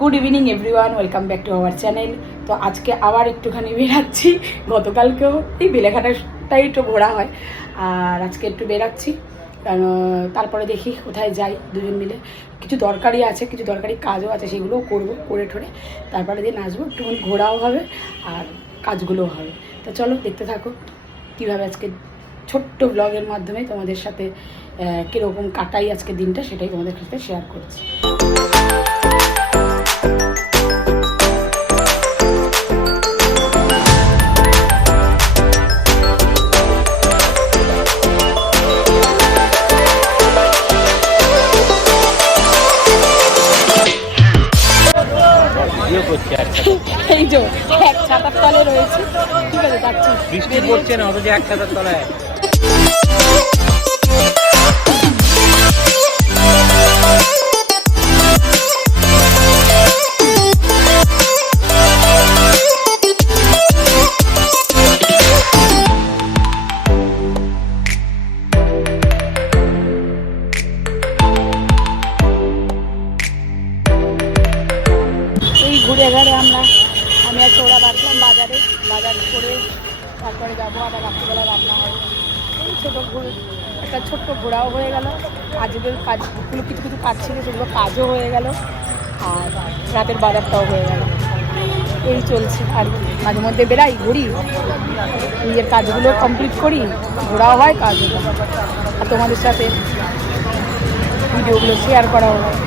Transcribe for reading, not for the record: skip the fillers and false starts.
Good evening everyone, welcome back to our channel. তো আজকে আবার একটুখানি বেরাচ্ছি। গতকালকেও এই বেলেঘাটাটাই একটু ঘোরা হয়, আর আজকে একটু বেরাচ্ছি। তারপরে দেখি কোথায় যাই দুজন মিলে। কিছু দরকারি আছে, কিছু দরকারি কাজও আছে, সেগুলোও করবো, করে ঠোরে তারপরে দিন আসবো। একটুখানি ঘোরাও হবে আর কাজগুলোও হবে। তো চলো দেখতে থাকো কীভাবে আজকে ছোট্ট ব্লগের মাধ্যমে তোমাদের সাথে কীরকম কাটাই আজকে দিনটা, সেটাই তোমাদের সাথে শেয়ার করছি। এই যে এক ছাতার তলে রয়েছে, ঠিক আছে যাচ্ছি। বৃষ্টি পড়ছে না, অথচ এক ছাতার তলায়। ঘুরে ঘাড়ে আমি আর ওরা বাঁচলাম বাজার করে তারপরে যাবো, আবার রাত্রিবেলা রান্না হবে। এই একটা ছোট্ট ঘোরাও হয়ে গেল, কাজগুলো কিছু কিছু কাজ ছিল সেগুলো কাজও হয়ে গেল, আর রাতের বাজারটাও হয়ে গেল। এই চলছে, আর মাঝে মধ্যে বেরাই, ঘুরি, নিজের কাজগুলো কমপ্লিট করি, ঘোরাও হয়, কাজও হয়, আর তোমাদের সাথে ভিডিওগুলো শেয়ার করাও হয়।